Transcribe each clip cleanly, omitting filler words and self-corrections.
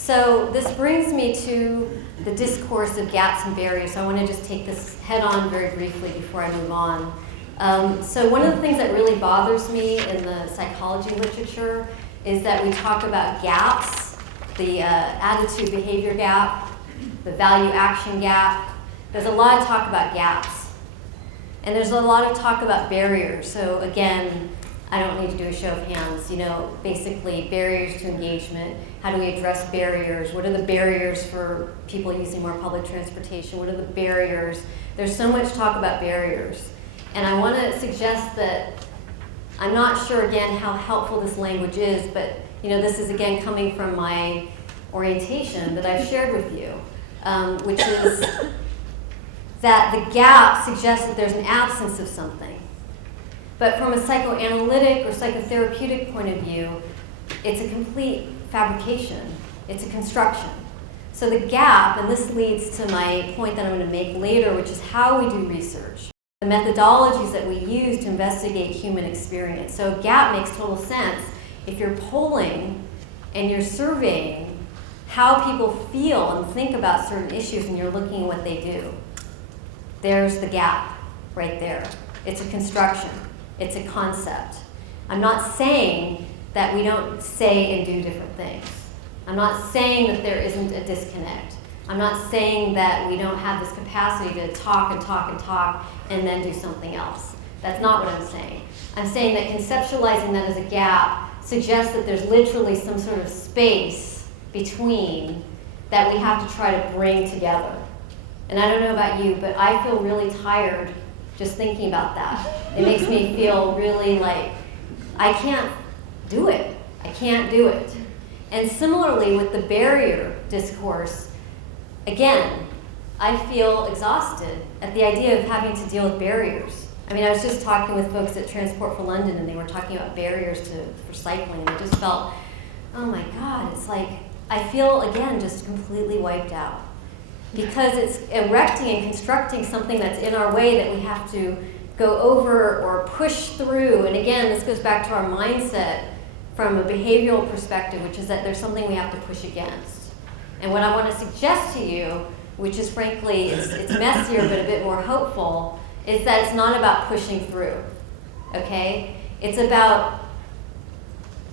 So this brings me to the discourse of gaps and barriers. So I want to just take this head on very briefly before I move on. So one of the things that really bothers me in the psychology literature is that we talk about gaps, the attitude-behavior gap, the value-action gap. There's a lot of talk about gaps. And there's a lot of talk about barriers. So again, I don't need to do a show of hands, basically barriers to engagement. How do we address barriers? What are the barriers for people using more public transportation? What are the barriers? There's so much talk about barriers. And I want to suggest that I'm not sure, again, how helpful this language is, but this is, again, coming from my orientation that I've shared with you, which is that the gap suggests that there's an absence of something. But from a psychoanalytic or psychotherapeutic point of view, it's a complete fabrication. It's a construction. So the gap, and this leads to my point that I'm going to make later, which is how we do research, the methodologies that we use to investigate human experience. So a gap makes total sense if you're polling and you're surveying how people feel and think about certain issues and you're looking at what they do. There's the gap right there. It's a construction. It's a concept. I'm not saying that we don't say and do different things. I'm not saying that there isn't a disconnect. I'm not saying that we don't have this capacity to talk and talk and talk and then do something else. That's not what I'm saying. I'm saying that conceptualizing that as a gap suggests that there's literally some sort of space between that we have to try to bring together. And I don't know about you, but I feel really tired just thinking about that. It makes me feel really like I can't do it. I can't do it. And similarly with the barrier discourse, again, I feel exhausted at the idea of having to deal with barriers. I mean, I was just talking with folks at Transport for London and they were talking about barriers for cycling. And I just felt, oh my God, it's like, I feel, again, just completely wiped out. Because it's erecting and constructing something that's in our way that we have to go over or push through. And again, this goes back to our mindset from a behavioral perspective, which is that there's something we have to push against. And what I want to suggest to you, which is frankly, it's messier but a bit more hopeful, is that it's not about pushing through, okay? It's about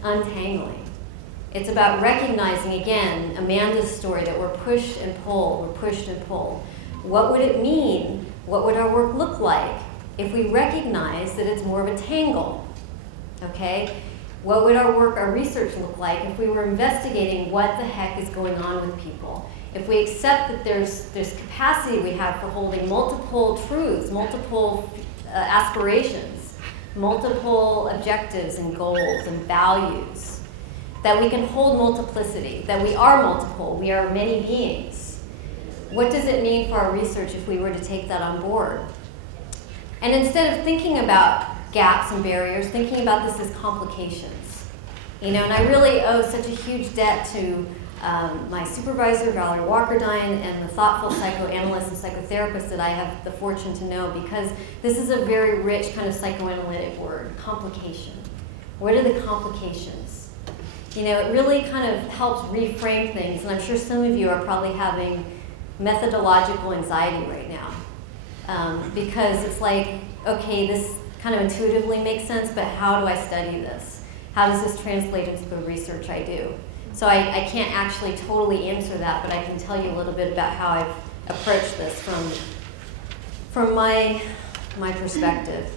untangling. It's about recognizing, again, Amanda's story, that we're pushed and pulled, we're pushed and pulled. What would it mean? What would our work look like if we recognize that it's more of a tangle, okay? What would our work, our research look like if we were investigating what the heck is going on with people? If we accept that there's capacity we have for holding multiple truths, multiple aspirations, multiple objectives and goals and values, that we can hold multiplicity, that we are multiple, we are many beings. What does it mean for our research if we were to take that on board? And instead of thinking about gaps and barriers, thinking about this as complications. And I really owe such a huge debt to my supervisor, Valerie Walkerdine, and the thoughtful psychoanalysts and psychotherapists that I have the fortune to know, because this is a very rich kind of psychoanalytic word, complication. What are the complications? It really kind of helps reframe things, and I'm sure some of you are probably having methodological anxiety right now, because it's like, okay, this kind of intuitively makes sense, but how do I study this? How does this translate into the research I do? So I can't actually totally answer that, but I can tell you a little bit about how I've approached this from my perspective.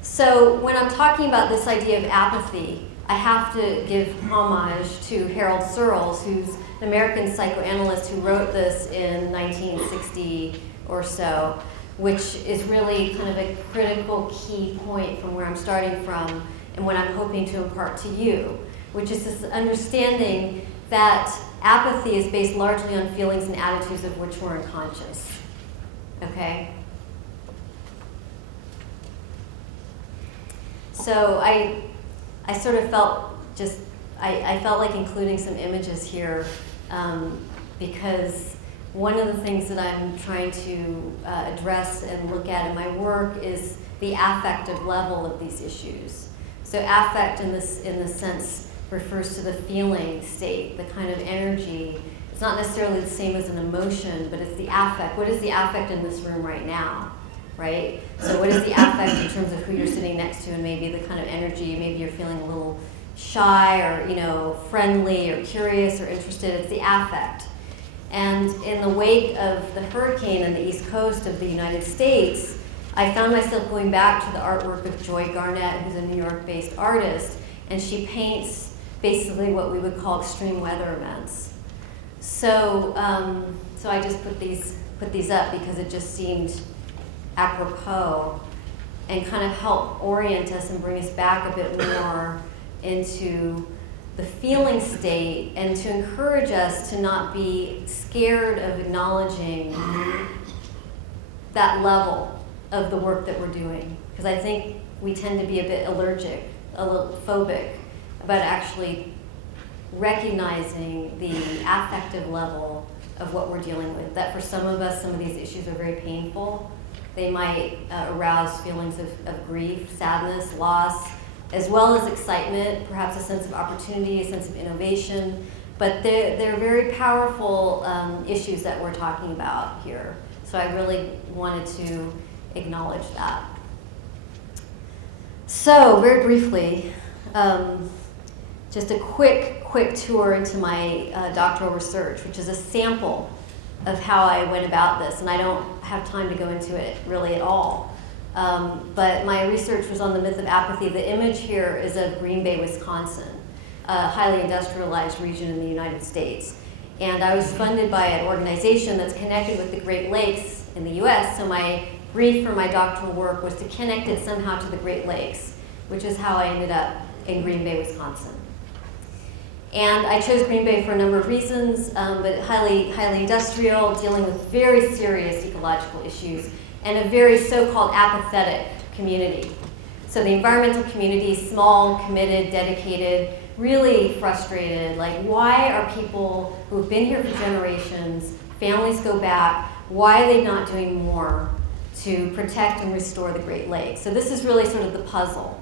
So when I'm talking about this idea of apathy, I have to give homage to Harold Searles, who's an American psychoanalyst who wrote this in 1960 or so, which is really kind of a critical key point from where I'm starting from and what I'm hoping to impart to you, which is this understanding that apathy is based largely on feelings and attitudes of which we're unconscious, okay? So I sort of felt I felt like including some images here because one of the things that I'm trying to address and look at in my work is the affective level of these issues. So affect in the sense refers to the feeling state, the kind of energy. It's not necessarily the same as an emotion, but it's the affect. What is the affect in this room right now, right? So what is the affect in terms of who you're sitting next to, and maybe the kind of energy, maybe you're feeling a little shy or friendly or curious or interested. It's the affect. And in the wake of the hurricane on the east coast of the United States, I found myself going back to the artwork of Joy Garnett, who's a New York-based artist, and she paints basically what we would call extreme weather events. So I just put these up because it just seemed apropos and kind of help orient us and bring us back a bit more into the feeling state, and to encourage us to not be scared of acknowledging that level of the work that we're doing. Because I think we tend to be a bit allergic, a little phobic about actually recognizing the affective level of what we're dealing with. That for some of us, some of these issues are very painful. They might arouse feelings of grief, sadness, loss, as well as excitement, perhaps a sense of opportunity, a sense of innovation. But they're very powerful issues that we're talking about here. So I really wanted to acknowledge that. So very briefly, just a quick tour into my doctoral research, which is a sample of how I went about this. And I don't have time to go into it really at all. But my research was on the myth of apathy. The image here is of Green Bay, Wisconsin, a highly industrialized region in the United States. And I was funded by an organization that's connected with the Great Lakes in the US, so my brief for my doctoral work was to connect it somehow to the Great Lakes, which is how I ended up in Green Bay, Wisconsin. And I chose Green Bay for a number of reasons, but highly industrial, dealing with very serious ecological issues, and a very so-called apathetic community. So the environmental community, small, committed, dedicated, really frustrated. Like, why are people who have been here for generations, families go back, why are they not doing more to protect and restore the Great Lakes? So this is really sort of the puzzle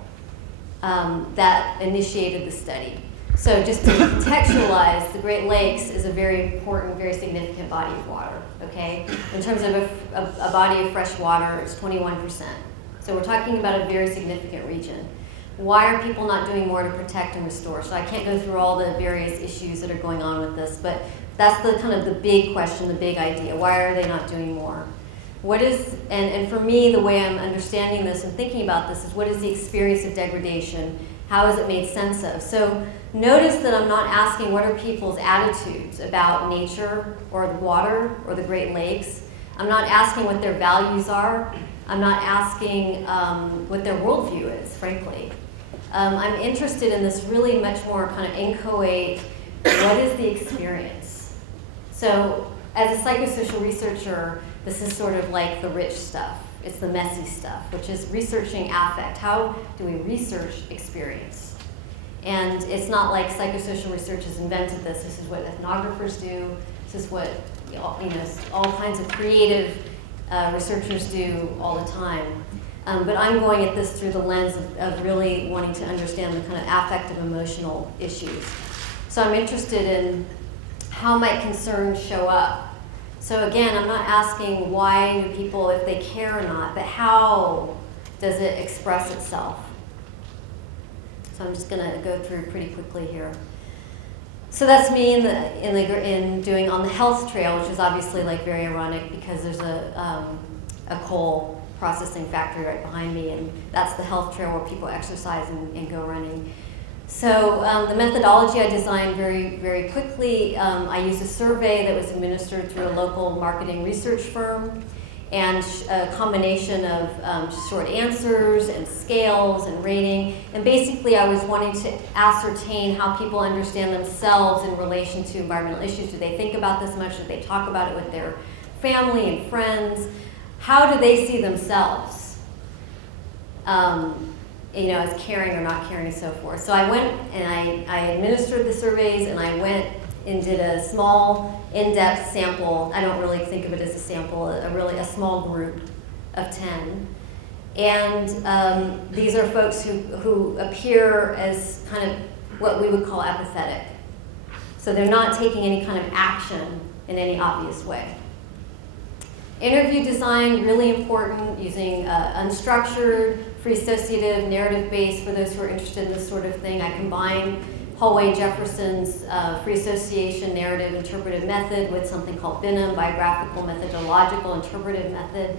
that initiated the study. So just to contextualize, the Great Lakes is a very important, very significant body of water, okay? In terms of a body of fresh water, it's 21%. So we're talking about a very significant region. Why are people not doing more to protect and restore? So I can't go through all the various issues that are going on with this, but that's the kind of the big question, the big idea. Why are they not doing more? What is, and for me, the way I'm understanding this and thinking about this is, what is the experience of degradation? How is it made sense of? So notice that I'm not asking what are people's attitudes about nature or the water or the Great Lakes. I'm not asking what their values are. I'm not asking what their worldview is, frankly. I'm interested in this really much more kind of inchoate, what is the experience? So as a psychosocial researcher, this is sort of like the rich stuff. It's the messy stuff, which is researching affect. How do we research experience? And it's not like psychosocial research has invented this. This is what ethnographers do. This is what all kinds of creative researchers do all the time. But I'm going at this through the lens of really wanting to understand the kind of affective emotional issues. So I'm interested in how might concerns show up. So again, I'm not asking why do people, if they care or not, but how does it express itself? So I'm just going to go through pretty quickly here. So that's me in doing on the health trail, which is obviously like very ironic because there's a coal processing factory right behind me, and that's the health trail where people exercise and go running. So the methodology I designed very, very quickly. I used a survey that was administered through a local marketing research firm, and a combination of short answers and scales and rating. And basically I was wanting to ascertain how people understand themselves in relation to environmental issues. Do they think about this much? Do they talk about it with their family and friends? How do they see themselves? As caring or not caring and so forth. So I went and I administered the surveys, and I went and did a small, in-depth sample. I don't really think of it as a sample, a small group of 10. And these are folks who appear as kind of what we would call apathetic. So they're not taking any kind of action in any obvious way. Interview design, really important, using unstructured, free associative, narrative-based, for those who are interested in this sort of thing. I combine Hallway Jefferson's free association narrative interpretive method with something called BINAM, biographical methodological interpretive method.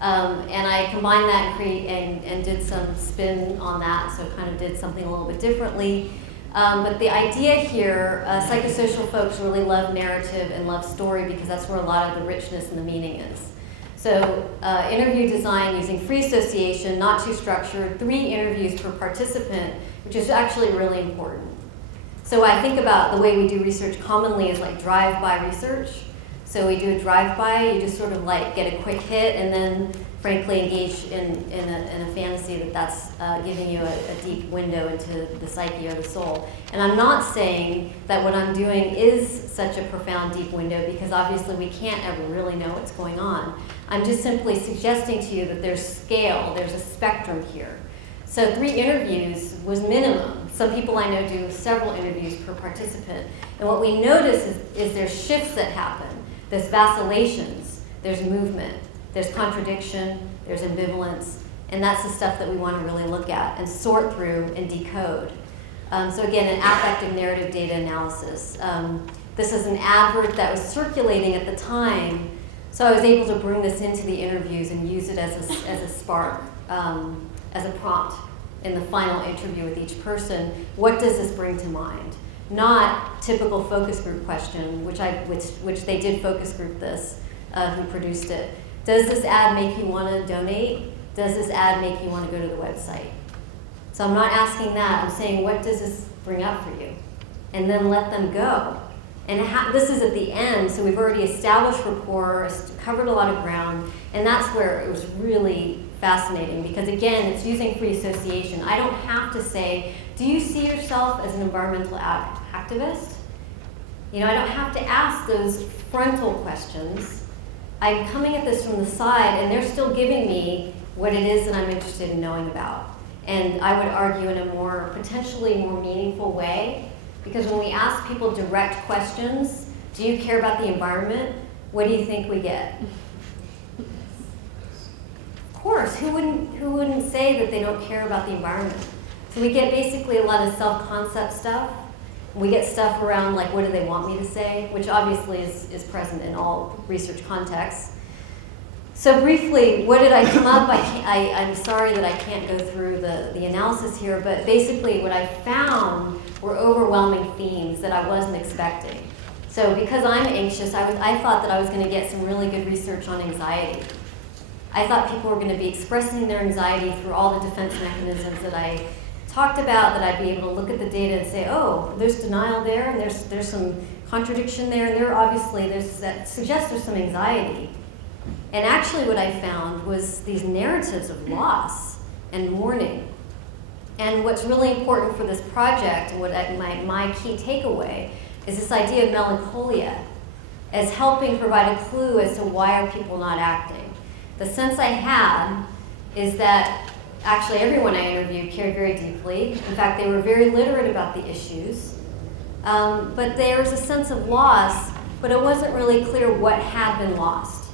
And I combined that and did some spin on that, so kind of did something a little bit differently. But the idea here, psychosocial folks really love narrative and love story because that's where a lot of the richness and the meaning is. So interview design using free association, not too structured, 3 interviews per participant, which is actually really important. So I think about the way we do research commonly is like drive-by research. So we do a drive-by, you just sort of like get a quick hit and then frankly engage in a fantasy that's giving you a deep window into the psyche or the soul. And I'm not saying that what I'm doing is such a profound deep window because obviously we can't ever really know what's going on. I'm just simply suggesting to you that there's scale, there's a spectrum here. So 3 interviews was minimum. Some people I know do several interviews per participant. And what we notice is there's shifts that happen. There's vacillations, there's movement, there's contradiction, there's ambivalence, and that's the stuff that we want to really look at and sort through and decode. So again, an affective narrative data analysis. This is an advert that was circulating at the time, so I was able to bring this into the interviews and use it as a spark, as a prompt in the final interview with each person. What does this bring to mind? Not typical focus group question, which they did focus group this, who produced it. Does this ad make you want to donate? Does this ad make you want to go to the website? So I'm not asking that. I'm saying, what does this bring up for you? And then let them go. And this is at the end, so we've already established rapport, covered a lot of ground, and that's where it was really fascinating because, again, it's using free association. I don't have to say, do you see yourself as an environmental activist? You know, I don't have to ask those frontal questions. I'm coming at this from the side, and they're still giving me what it is that I'm interested in knowing about. And I would argue in a potentially more meaningful way, because when we ask people direct questions, do you care about the environment? What do you think we get? Of course, who wouldn't say that they don't care about the environment? So we get basically a lot of self-concept stuff. We get stuff around like, what do they want me to say? Which obviously is present in all research contexts. So briefly, what did I come up? I'm sorry that I can't go through the analysis here, but basically what I found were overwhelming themes that I wasn't expecting. So because I'm anxious, I thought that I was going to get some really good research on anxiety. I thought people were going to be expressing their anxiety through all the defense mechanisms that I talked about, that I'd be able to look at the data and say, oh, there's denial there, and there's some contradiction there, and that suggests there's some anxiety. And actually what I found was these narratives of loss and mourning. And what's really important for this project, and what my key takeaway, is this idea of melancholia as helping provide a clue as to why are people not acting. The sense I had is that actually everyone I interviewed cared very deeply. In fact, they were very literate about the issues. But there was a sense of loss, but it wasn't really clear what had been lost.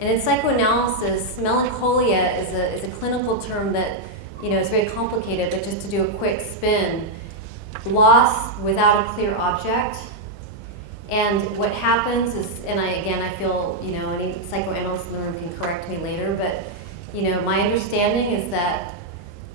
And in psychoanalysis, melancholia is a clinical term that is very complicated, but just to do a quick spin, loss without a clear object. And what happens is, and I feel, any psychoanalyst in the room can correct me later, but my understanding is that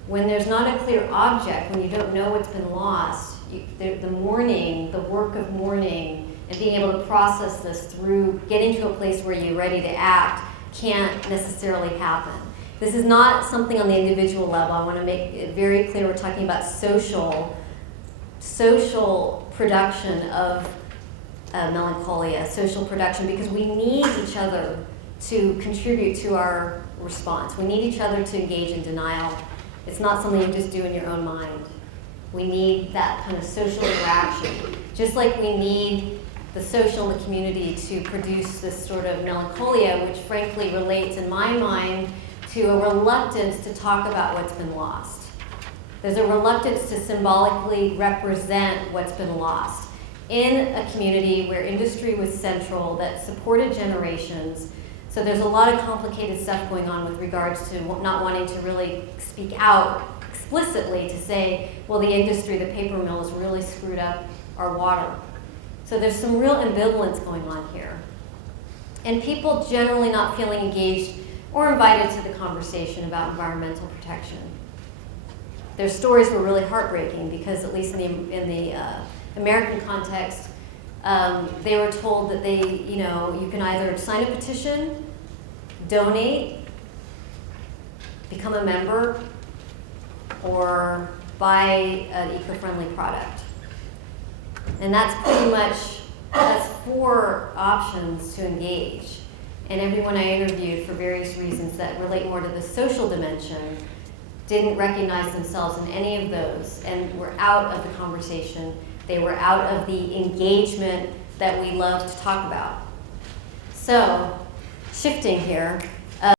when there's not a clear object, when you don't know what's been lost, the mourning, the work of mourning, and being able to process this through getting to a place where you're ready to act can't necessarily happen. This is not something on the individual level. I want to make it very clear we're talking about social production of melancholia, social production, because we need each other to contribute to our response. We need each other to engage in denial. It's not something you just do in your own mind. We need that kind of social interaction. Just like we need the social and the community to produce this sort of melancholia, which frankly relates in my mind to a reluctance to talk about what's been lost. There's a reluctance to symbolically represent what's been lost. In a community where industry was central, that supported generations, so there's a lot of complicated stuff going on with regards to not wanting to really speak out explicitly to say, well, the industry, the paper mill has really screwed up our water. So there's some real ambivalence going on here. And people generally not feeling engaged or invited to the conversation about environmental protection. Their stories were really heartbreaking because, at least in the American context, they were told that you can either sign a petition, donate, become a member, or buy an eco-friendly product. And that's pretty much, that's 4 options to engage. And everyone I interviewed, for various reasons that relate more to the social dimension, didn't recognize themselves in any of those and were out of the conversation. They were out of the engagement that we love to talk about. So, shifting here,